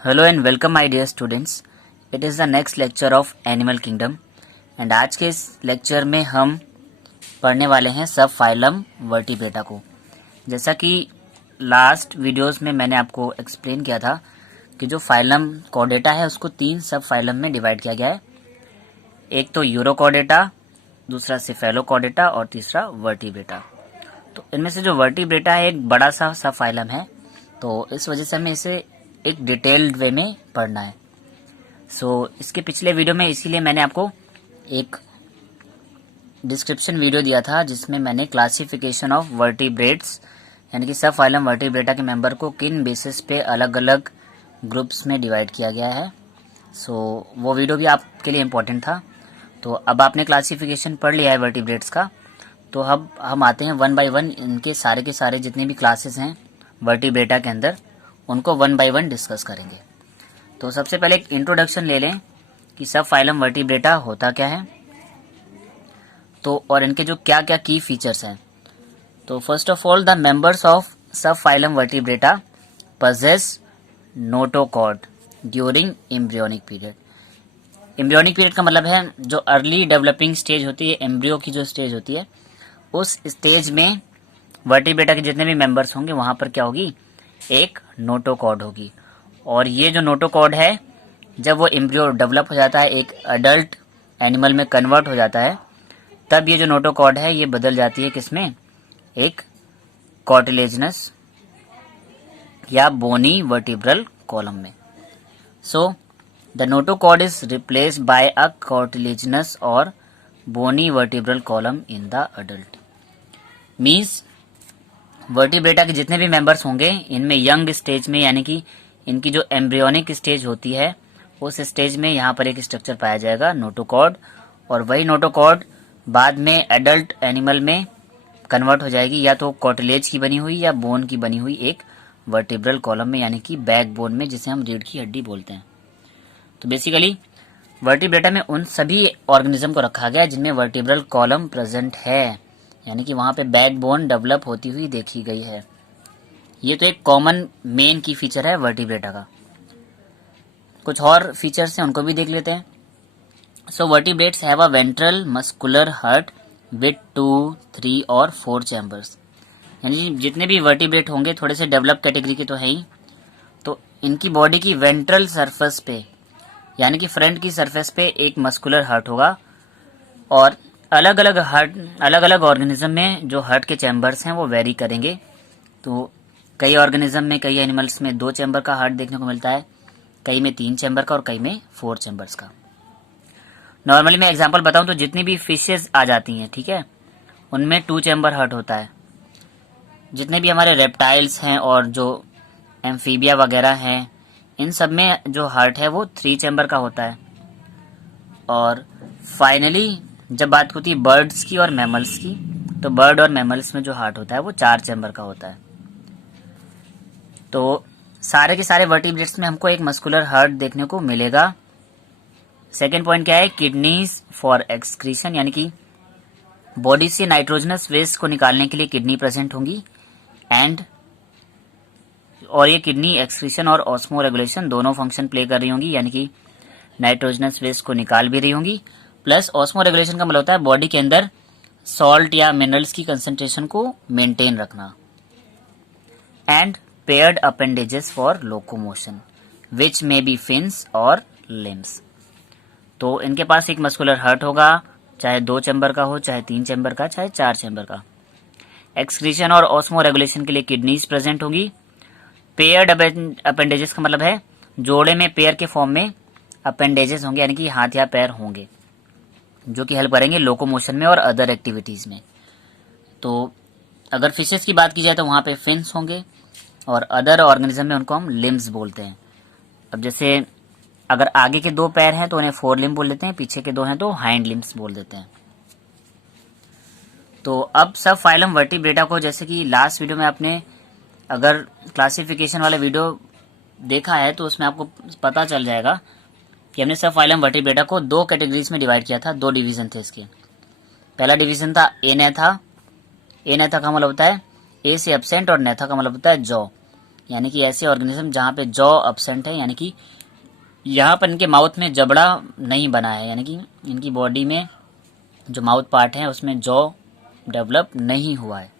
Hello and welcome my dear students. It is the next lecture of animal kingdom and आज के इस lecture में हम पढ़ने वाले हैं सब फाइलम वर्टिब्रेटा को। जैसा कि लास्ट वीडियोस में मैंने आपको एक्सप्लेन किया था कि जो फाइलम कॉर्डेटा है उसको 3 सब फाइलम में डिवाइड किया गया है। एक तो यूरोकॉर्डेटा, दूसरा सिफेलोकॉर्डेटा और तीसरा वर्टिब्रेटा। तो इनमें से जो वर्टिब्रेटा है एक बड़ा सा सब फाइलम है, तो इस वजह से हमें इसे एक डिटेल्ड वे में पढ़ना है। इसके पिछले वीडियो में इसीलिए मैंने आपको एक डिस्क्रिप्शन वीडियो दिया था जिसमें मैंने क्लासिफिकेशन ऑफ वर्टिब्रेट्स यानी कि सब फाइलम वर्टिब्रेटा के मेंबर को किन बेसिस पे अलग अलग ग्रुप्स में डिवाइड किया गया है। वो वीडियो भी आपके लिए इम्पोर्टेंट था। तो अब आपने क्लासिफिकेशन पढ़ लिया है वर्टिब्रेट्स का, तो अब हम आते हैं वन बाय वन इनके सारे के सारे जितने भी क्लासेस हैं वर्टिब्रेटा के अंदर उनको वन बाय वन डिस्कस करेंगे। तो सबसे पहले एक इंट्रोडक्शन ले लें कि सब फाइलम वर्टिब्रेटा होता क्या है, तो और इनके जो क्या क्या की फीचर्स हैं। तो first of all the members of sub phylum vertebrata possess notochord during embryonic period. Embryonic period का मतलब है जो अर्ली डेवलपिंग स्टेज होती है, एम्ब्रियो की जो स्टेज होती है, उस स्टेज में वर्टिब्रेटा के जितने भी मेंबर्स होंगे वहां पर क्या होगी, एक नोटोकॉर्ड होगी। और ये जो नोटोकॉर्ड है जब वो एम्ब्रियो डेवलप हो जाता है, एक अडल्ट एनिमल में कन्वर्ट हो जाता है, तब ये जो नोटोकॉर्ड है ये बदल जाती है किसमें, एक कॉर्टिलेजनस या बोनी वर्टिब्रल कॉलम में। So the notochord is replaced by a cartilaginous और bony vertebral column in the adult. Means vertebrata के जितने भी मेंबर्स होंगे इनमें यंग स्टेज में यानी कि इनकी जो एम्ब्रियोनिक स्टेज होती है उस स्टेज में यहाँ पर एक स्ट्रक्चर पाया जाएगा नोटोकॉर्ड, और वही नोटोकॉर्ड बाद में एडल्ट एनिमल में कन्वर्ट हो जाएगी या तो कॉर्टिलेज की बनी हुई या बोन की बनी हुई एक वर्टिब्रल कॉलम में यानी कि बैक बोन में, जिसे हम रीढ़ की हड्डी बोलते हैं। तो बेसिकली वर्टिब्रेटा में उन सभी ऑर्गेनिज्म को रखा गया जिनमें वर्टिब्रल कॉलम प्रेजेंट है, यानी कि वहां पे बैक बोन डेवलप होती हुई देखी गई है। ये तो एक कॉमन मेन की फीचर है वर्टिब्रेटा का। कुछ और फीचर्स हैं उनको भी देख लेते हैं। So vertebrates have a ventral muscular heart with 2, 3 और 4 चैम्बर्स। यानी जितने भी वर्टिब्रेट होंगे थोड़े से डेवलप कैटेगरी के तो है ही, तो इनकी बॉडी की वेंट्रल सरफेस पे यानी कि फ्रंट की सरफेस पे एक मस्कुलर हार्ट होगा, और अलग अलग ऑर्गेनिज्म में जो हार्ट के चैम्बर्स हैं वो वेरी करेंगे। तो कई ऑर्गेनिज्म में, कई एनिमल्स में 2 चैम्बर का हार्ट देखने को मिलता है, कई में 3 चैम्बर का और कई में 4 चैम्बर्स का। नॉर्मली मैं एग्जांपल बताऊं तो जितनी भी फिशेज आ जाती हैं, ठीक है, उनमें 2 चैम्बर हार्ट होता है। जितने भी हमारे रेप्टाइल्स हैं और जो एम्फीबिया वगैरह हैं, इन सब में जो हार्ट है वो 3 चैम्बर का होता है। और फाइनली जब बात होती है बर्ड्स की और मैमल्स की, तो बर्ड और मैमल्स में जो हार्ट होता है वो 4 चैम्बर का होता है। तो सारे के सारे वर्टिब्रेट्स में हमको एक मस्कुलर हार्ट देखने को मिलेगा। सेकेंड पॉइंट क्या है, किडनीज फॉर एक्सक्रीशन, यानी कि बॉडी से नाइट्रोजनस वेस्ट को निकालने के लिए किडनी प्रेजेंट होंगी, और ये किडनी एक्सक्रीशन और ऑस्मो रेगुलेशन दोनों फंक्शन प्ले कर रही होंगी, यानी कि नाइट्रोजनस वेस्ट को निकाल भी रही होंगी। प्लस ऑस्मो रेगुलेशन का मतलब होता है बॉडी के अंदर सॉल्ट या मिनरल्स की कंसंट्रेशन को मेंटेन रखना। And paired appendages for locomotion which may be fins और लिम्स। तो इनके पास एक मस्कुलर हार्ट होगा, चाहे 2 चैम्बर का हो, चाहे 3 चैम्बर का, चाहे 4 चैम्बर का। एक्सक्रीशन और ऑस्मो रेगुलेशन के लिए किडनीज प्रेजेंट होगी। पेयर्ड अपेंडेजेस का मतलब है जोड़े में पेयर के फॉर्म में अपेंडेजेस होंगे, यानी कि हाथ या पैर होंगे जो कि हेल्प करेंगे लोकोमोशन में और अदर एक्टिविटीज में। तो अगर फिशेस की बात की जाए तो वहां पे फिन्स होंगे, और अदर ऑर्गेनिज्म में उनको हम लिम्स बोलते हैं। अब जैसे अगर आगे के 2 पैर हैं तो उन्हें 4 लिम्ब बोल देते हैं, पीछे के 2 हैं तो हाइंड लिम्स बोल देते हैं। तो अब सब फाइलम वर्टिब्रेटा को, जैसे कि लास्ट वीडियो में आपने अगर क्लासिफिकेशन वाला वीडियो देखा है तो उसमें आपको पता चल जाएगा कि हमने सब फाइलम वर्टिब्रेटा को 2 कैटेगरीज में डिवाइड किया था। 2 डिवीजन थे इसके। पहला डिवीजन था एनेथा। एनेथा का मतलब होता है ए से एब्सेंट और नेथा का मतलब होता है जॉ, यानी कि ऐसे ऑर्गेनिज्म जहाँ पे जॉ अब्सेंट है, यानी कि यहाँ पर इनके माउथ में जबड़ा नहीं बना है, यानी कि इनकी बॉडी में जो माउथ पार्ट है उसमें जॉ डेवलप नहीं हुआ है।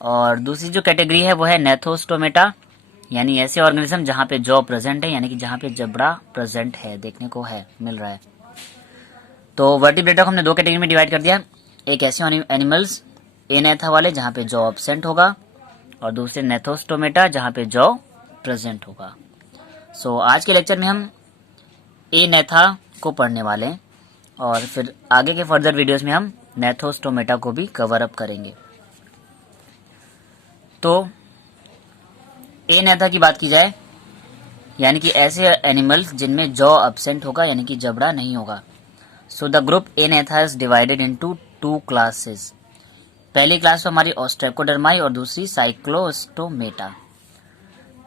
और दूसरी जो कैटेगरी है वो है नेथोस्टोमेटा, यानी ऐसे ऑर्गेनिज्म जहाँ पे जॉ प्रेजेंट है, यानी कि जहाँ पे जबड़ा प्रेजेंट है, देखने को है, मिल रहा है। तो वर्टिब्रेटा को हमने दो कैटेगरी में डिवाइड कर दिया, एक ऐसे एनिमल्स एनेथा वाले जहाँ पे जॉ एब्सेंट होगा, और दूसरे नेथोस्टोमेटा जहाँ पे जॉ प्रेजेंट होगा। सो आज के लेक्चर में हम एनेथा को पढ़ने वाले हैं, और फिर आगे के फर्दर वीडियोस में हम नेथोस्टोमेटा को भी कवर अप करेंगे। तो एनेथा की बात की जाए, यानी कि ऐसे एनिमल्स जिनमें जॉ एब्सेंट होगा, यानी कि जबड़ा नहीं होगा। So the group agnatha is divided into two classes. पहली क्लास तो हमारी ऑस्ट्रेकोडर्माई और दूसरी साइक्लोस्टोमेटा।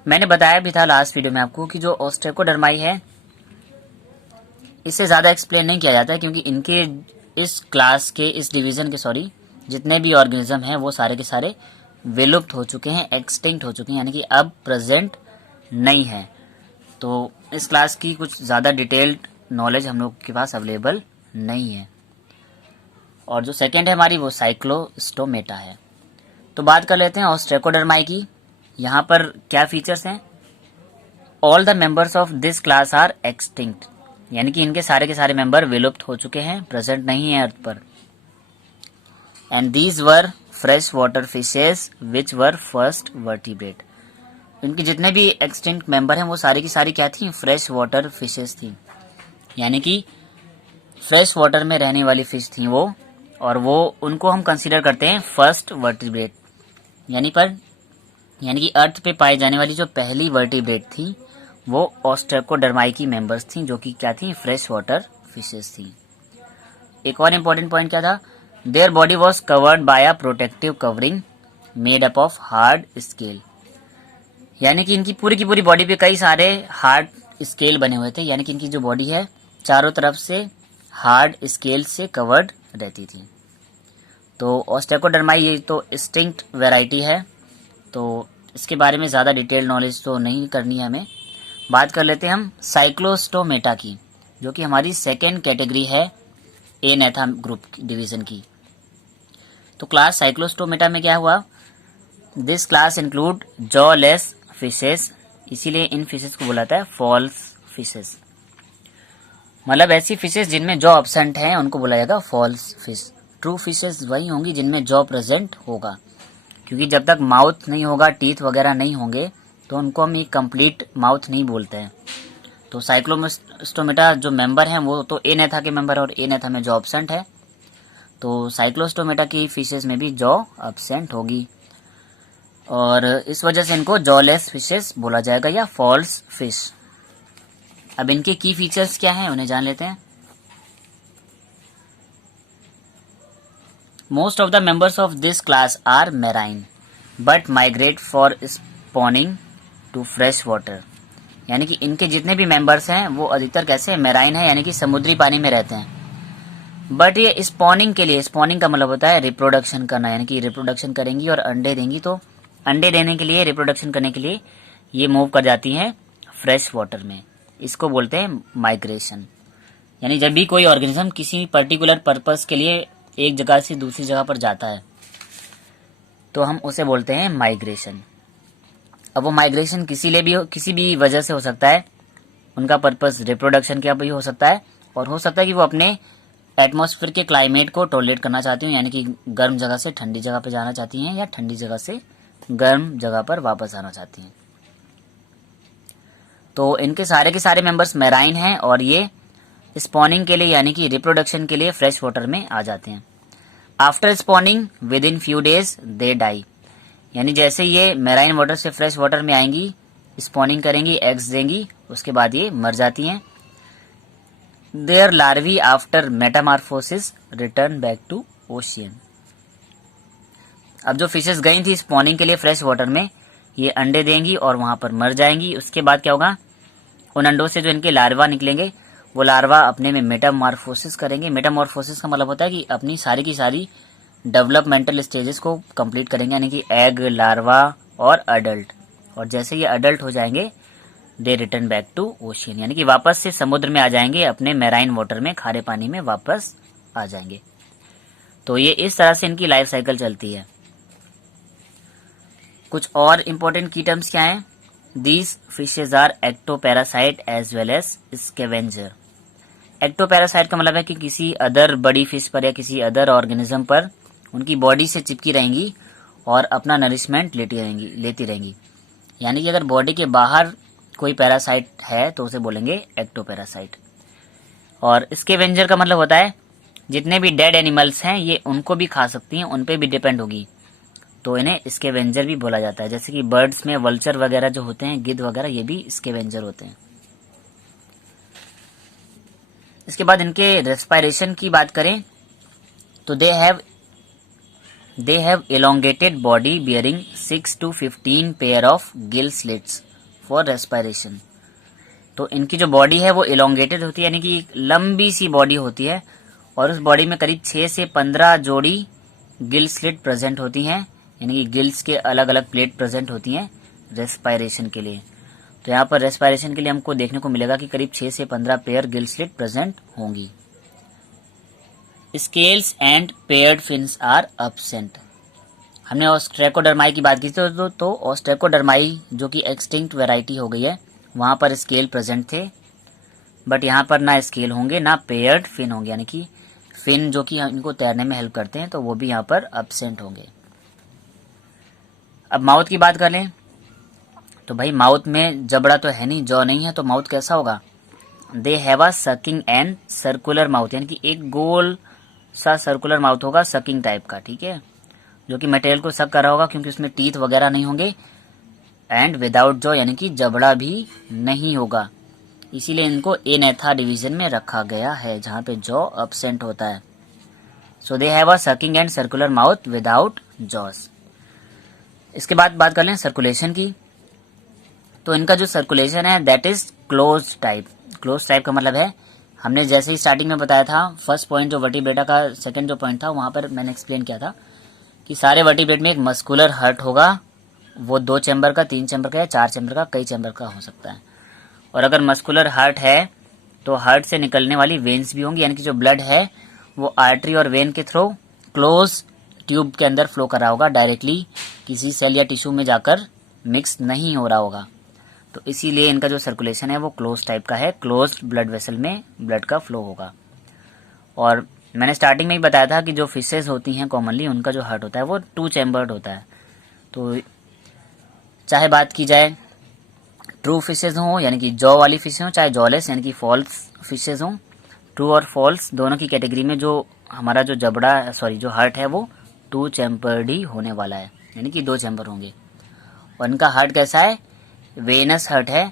मैंने बताया भी था लास्ट वीडियो में आपको कि जो ऑस्ट्रेकोडर्माई है इससे ज़्यादा एक्सप्लेन नहीं किया जाता है, क्योंकि इनके इस क्लास के, इस डिवीज़न के जितने भी ऑर्गेनिज्म हैं वो सारे के सारे विलुप्त हो चुके हैं, एक्सटिंक्ट हो चुके हैं, यानी कि अब प्रेजेंट नहीं है। तो इस क्लास की कुछ ज़्यादा डिटेल्ड नॉलेज हम लोग के पास अवेलेबल नहीं है। और जो सेकेंड है हमारी वो साइक्लोस्टोमेटा है। तो बात कर लेते हैं ऑस्ट्रेकोडर्माई की। यहाँ पर क्या फीचर्स हैं? All the members of this class are extinct, यानी कि इनके सारे के सारे मेंबर विलुप्त हो चुके हैं, प्रेजेंट नहीं है अर्थ पर। And these were fresh water fishes which were first vertebrate. इनके जितने भी एक्सटिंक्ट मेंबर हैं वो सारी की सारी क्या थी? फ्रेश वाटर फिशेस थी, यानी कि फ्रेश वाटर में रहने वाली फिश थी वो, और वो उनको हम कंसीडर करते हैं फर्स्ट वर्टिब्रेट, यानी कि अर्थ पे पाई जाने वाली जो पहली वर्टिब्रेट थी वो ऑस्ट्रेकोडर्माई की मेंबर्स थी, जो कि क्या थी? फ्रेश वाटर फिशेस थी। एक और इम्पोर्टेंट पॉइंट क्या था? Their body was covered by a protective covering made up of hard scale, यानी कि इनकी पूरी की पूरी बॉडी पे कई सारे हार्ड स्केल बने हुए थे, यानी कि इनकी जो बॉडी है चारों तरफ से हार्ड स्केल से कवर्ड रहती थी। तो ऑस्ट्रेकोडर्माई ये तो एक्सटिंक्ट वैरायटी है, तो इसके बारे में ज़्यादा डिटेल नॉलेज तो नहीं करनी है हमें। बात कर लेते हैं हम साइक्लोस्टोमेटा की, जो कि हमारी सेकेंड कैटेगरी है एनेथा ग्रुप डिवीज़न की। तो क्लास साइक्लोस्टोमेटा में क्या हुआ? This class include jawless fishes, इसीलिए इन फिशेस को बुलाता है फॉल्स फिशेस। मतलब ऐसी फिशेस जिनमें जॉ एब्सेंट है उनको बुलाया जाएगा फॉल्स फिश। ट्रू फिशेस वही होंगी जिनमें जॉ प्रेजेंट होगा, क्योंकि जब तक माउथ नहीं होगा, टीथ वगैरह नहीं होंगे, तो उनको हम एक कंप्लीट माउथ नहीं बोलते हैं। तो साइक्लोस्टोमेटा जो मेंबर हैं वो तो एनेथा के मेंबर है, और एनेथा में जॉ एब्सेंट है, तो साइक्लोस्टोमेटा की फिशेस में भी जॉ एब्सेंट होगी, और इस वजह से इनको जॉलेस फिशेस बोला जाएगा या फॉल्स फिश। अब इनके की फीचर्स क्या हैं उन्हें जान लेते हैं। Most of the members of this class are marine but migrate for spawning to fresh water, यानी कि इनके जितने भी मेंबर्स हैं वो अधिकतर कैसे मैराइन है, यानी कि समुद्री पानी में रहते हैं। बट ये स्पॉनिंग के लिए, स्पॉनिंग का मतलब होता है रिप्रोडक्शन करना, यानी कि रिप्रोडक्शन करेंगी और अंडे देंगी, तो अंडे देने के लिए, रिप्रोडक्शन करने के लिए ये मूव कर जाती हैं फ्रेश वाटर में। इसको बोलते हैं माइग्रेशन। यानी जब भी कोई ऑर्गेनिज्म किसी पर्टिकुलर पर्पस के लिए एक जगह से दूसरी जगह पर जाता है तो हम उसे बोलते हैं माइग्रेशन। अब वो माइग्रेशन किसी भी वजह से हो सकता है। उनका पर्पस रिप्रोडक्शन का भी हो सकता है, और हो सकता है कि वो अपने एटमॉस्फेयर के क्लाइमेट को टॉलरेट करना चाहती हूँ, यानी कि गर्म जगह से ठंडी जगह पर जाना चाहती हैं, या ठंडी जगह से गर्म जगह पर वापस आना चाहती हैं। तो इनके सारे के सारे मेंबर्स मैराइन हैं, और ये स्पॉनिंग के लिए, यानी कि रिप्रोडक्शन के लिए फ्रेश वाटर में आ जाते हैं। After spawning within few days they die, यानी जैसे ये मैराइन वाटर से फ्रेश वाटर में आएंगी, स्पॉनिंग करेंगी, एग्स देंगी, उसके बाद ये मर जाती हैं। Their larvae after metamorphosis return back to ocean. अब जो फिशेस गई थी स्पॉनिंग के लिए फ्रेश वाटर में, ये अंडे देंगी और वहां पर मर जाएंगी। उसके बाद क्या होगा? उन अंडों से जो इनके लार्वा निकलेंगे वो लार्वा अपने में मेटामॉर्फोसिस करेंगे। मेटामॉर्फोसिस का मतलब होता है कि अपनी सारी की सारी डेवलपमेंटल स्टेजेस को कंप्लीट करेंगे, यानी कि एग, लार्वा और अडल्ट, और जैसे ये अडल्ट हो जाएंगे दे रिटर्न बैक टू ओशियन, यानी कि वापस से समुद्र में आ जाएंगे, अपने मैराइन वाटर में, खारे पानी में वापस आ जाएंगे। तो ये इस तरह से इनकी लाइफ साइकिल चलती है। कुछ और इंपॉर्टेंट की टर्म्स क्या हैं? These fishes are ectoparasite as well as scavenger. Ectoparasite का मतलब है कि किसी अदर बड़ी फिश पर या किसी अदर ऑर्गेनिज्म पर उनकी बॉडी से चिपकी रहेंगी और अपना नरिशमेंट लेती रहेंगी। यानी कि अगर बॉडी के बाहर कोई पैरासाइट है तो उसे बोलेंगे एक्टोपैरासाइट। और स्कैवेंजर का मतलब होता है जितने भी डेड एनिमल्स हैं ये उनको भी खा सकती हैं, उन पे भी डिपेंड होगी, तो इन्हें स्कैवेंजर भी बोला जाता है। जैसे कि बर्ड्स में वल्चर वगैरह जो होते हैं, गिद्ध वगैरह, ये भी स्कैवेंजर होते हैं। इसके बाद इनके रेस्पिरेशन की बात करें तो they have elongated body bearing 6 to 15 pair of gill slits for respiration. तो इनकी जो बॉडी है वो elongated होती है, यानी कि लंबी सी बॉडी होती है और उस बॉडी में करीब 6 से 15 जोड़ी गिल स्लिट प्रेजेंट होती हैं, यानी कि गिल्स के अलग अलग प्लेट प्रेजेंट होती हैं रेस्पिरेशन के लिए। तो यहाँ पर रेस्पिरेशन के लिए हमको देखने को मिलेगा कि करीब 6 से 15 पेयर गिल स्लिट प्रेजेंट होंगी। Scales and paired fins are absent. हमने ऑस्ट्रेकोडर्माई की बात की थी, तो ऑस्ट्रेकोडर्माई जो कि एक्सटिंक्ट वैरायटी हो गई है, वहां पर स्केल प्रेजेंट थे, बट यहाँ पर ना स्केल होंगे ना पेयर्ड फिन होंगे, यानी कि फिन जो कि इनको तैरने में हेल्प करते हैं तो वो भी यहाँ पर एब्सेंट होंगे। अब माउथ की बात कर लें तो भाई माउथ में जबड़ा तो है नहीं, जॉ नहीं है, तो माउथ कैसा होगा? दे have a sucking and circular mouth, यानी कि एक गोल सा सर्कुलर माउथ होगा, सकिंग टाइप का, ठीक है, जो कि मटेरियल को सक कर रहा होगा क्योंकि उसमें टीथ वगैरह नहीं होंगे। एंड विदाउट जॉ, यानी कि जबड़ा भी नहीं होगा, इसीलिए इनको एनेथा डिवीजन में रखा गया है जहां पे जॉ एब्सेंट होता है। So they have a sucking and circular mouth without jaws. इसके बाद बात कर लें सर्कुलेशन की, तो इनका जो सर्कुलेशन है that is close type. Close type का मतलब है, हमने जैसे ही स्टार्टिंग में बताया था, फर्स्ट पॉइंट जो वर्टिब्रेटा का सेकंड जो पॉइंट था वहां पर मैंने एक्सप्लेन किया था कि सारे वर्टिब्रेट में एक मस्कुलर हार्ट होगा, वो 2 चैम्बर का, 3 चैम्बर का या 4 चैम्बर का, कई चैम्बर का हो सकता है। और अगर मस्कुलर हार्ट है तो हार्ट से निकलने वाली वेन्स भी होंगी, यानी कि जो ब्लड है वो आर्टरी और वेन के थ्रू क्लोज ट्यूब के अंदर फ्लो कर रहा होगा, डायरेक्टली किसी सेल या टिश्यू में जाकर मिक्स नहीं हो रहा होगा। तो इसीलिए इनका जो सर्कुलेशन है वो क्लोज टाइप का है, क्लोज ब्लड वेसल में ब्लड का फ्लो होगा। और मैंने स्टार्टिंग में ही बताया था कि जो फिशेज होती हैं कॉमनली उनका जो हार्ट होता है वो 2 चैम्बर्ड होता है। तो चाहे बात की जाए ट्रू फिशेज हों यानी कि जॉ वाली फिशेज हों, चाहे जॉलेस यानी कि फॉल्स फिशेज हों, ट्रू और फॉल्स दोनों की कैटेगरी में जो हमारा जो जो हार्ट है वो 2 चैम्बर्ड ही होने वाला है, यानी कि 2 चैम्बर होंगे। और इनका हार्ट कैसा है? वेनस हार्ट है,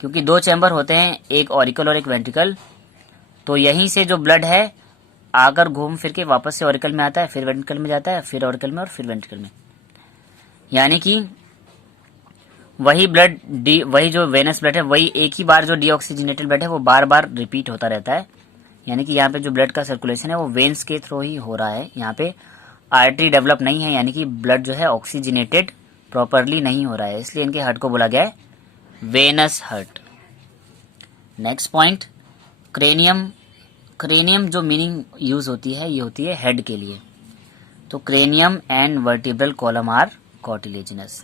क्योंकि 2 चैम्बर होते हैं, एक ऑरिकल और एक वेंट्रिकल। तो यहीं से जो ब्लड है आकर घूम फिर के वापस से ऑरिकल में आता है, फिर वेंट्रिकल में जाता है, फिर ऑरिकल में और फिर वेंट्रिकल में, यानी कि वही जो वेनस ब्लड है वही एक ही बार जो डीऑक्सीजनेटेड ब्लड है वो बार बार रिपीट होता रहता है। यानी कि यहाँ पे जो ब्लड का सर्कुलेशन है वो वेन्स के थ्रू ही हो रहा है, यहाँ पे आर्टरी डेवलप नहीं है, यानी कि ब्लड जो है ऑक्सीजनेटेड प्रॉपरली नहीं हो रहा है, इसलिए इनके हार्ट को बोला गया है venous heart. Next point, cranium. Cranium जो मीनिंग यूज होती है ये होती है हेड के लिए। तो cranium and vertebral column are cartilaginous,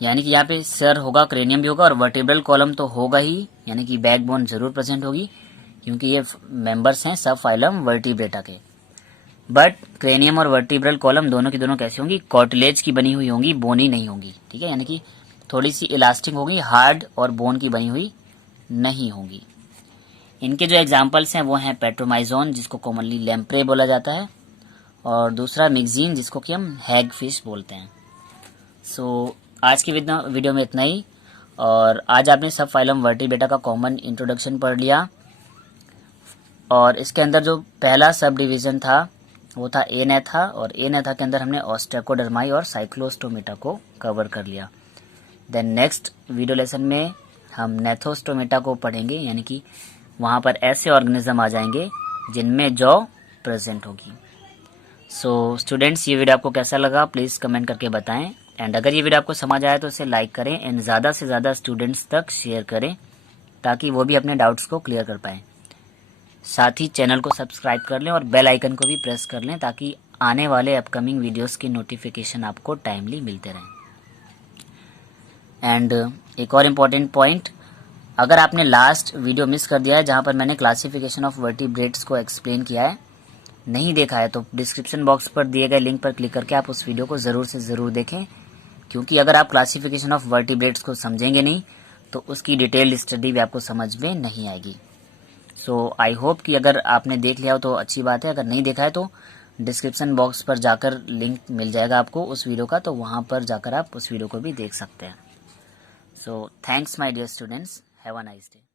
यानी कि यहाँ पे सर होगा, क्रेनियम भी होगा और वर्टिब्रल कॉलम तो होगा ही, यानी कि बैकबोन जरूर प्रेजेंट होगी क्योंकि ये मेंबर्स हैं सब फाइलम वर्टिब्रेटा के। बट क्रेनियम और वर्टिब्रल कॉलम दोनों की दोनों कैसी होंगी? कॉटिलेज की बनी हुई होंगी, बोनी नहीं होंगी, ठीक है, यानी कि थोड़ी सी इलास्टिक होगी, हार्ड और बोन की बनी हुई नहीं होंगी। इनके जो एग्जाम्पल्स हैं वो हैं पेट्रोमाइजोन जिसको कॉमनली लैम्प्रे बोला जाता है, और दूसरा मिक्जीन जिसको कि हम हैग फिश बोलते हैं। सो आज की वीडियो में इतना ही, और आज आपने सब फाइलम वर्टिब्रेटा का कॉमन इंट्रोडक्शन पढ़ लिया। और इसके अंदर जो पहला सब डिवीजन था वो था एनेथा, और एनेथा के अंदर हमने ऑस्ट्रेकोडर्माई और साइक्लोस्टोमेटा को कवर कर लिया। देन नेक्स्ट वीडियो लेसन में हम नेथोस्टोमेटा को पढ़ेंगे, यानी कि वहाँ पर ऐसे ऑर्गेनिज्म आ जाएंगे जिनमें जॉ प्रेजेंट होगी। सो स्टूडेंट्स, ये वीडियो आपको कैसा लगा प्लीज़ कमेंट करके बताएं। एंड अगर ये वीडियो आपको समझ आया तो इसे लाइक करें एंड ज़्यादा से ज़्यादा स्टूडेंट्स तक शेयर करें ताकि वो भी अपने डाउट्स को क्लियर कर पाएँ। साथ ही चैनल को सब्सक्राइब कर लें और बेल आइकन को भी प्रेस कर लें ताकि आने वाले अपकमिंग वीडियोस की नोटिफिकेशन आपको टाइमली मिलते रहें। एंड एक और इम्पॉर्टेंट पॉइंट, अगर आपने लास्ट वीडियो मिस कर दिया है जहां पर मैंने क्लासिफिकेशन ऑफ वर्टिब्रेट्स को एक्सप्लेन किया है, नहीं देखा है, तो डिस्क्रिप्शन बॉक्स पर दिए गए लिंक पर क्लिक करके आप उस वीडियो को ज़रूर से ज़रूर देखें, क्योंकि अगर आप क्लासिफिकेशन ऑफ वर्टिब्रेट्स को समझेंगे नहीं तो उसकी डिटेल्ड स्टडी भी आपको समझ में नहीं आएगी। सो आई होप कि अगर आपने देख लिया हो तो अच्छी बात है, अगर नहीं देखा है तो डिस्क्रिप्शन बॉक्स पर जाकर लिंक मिल जाएगा आपको उस वीडियो का, तो वहाँ पर जाकर आप उस वीडियो को भी देख सकते हैं। So thanks my dear students, have a nice day.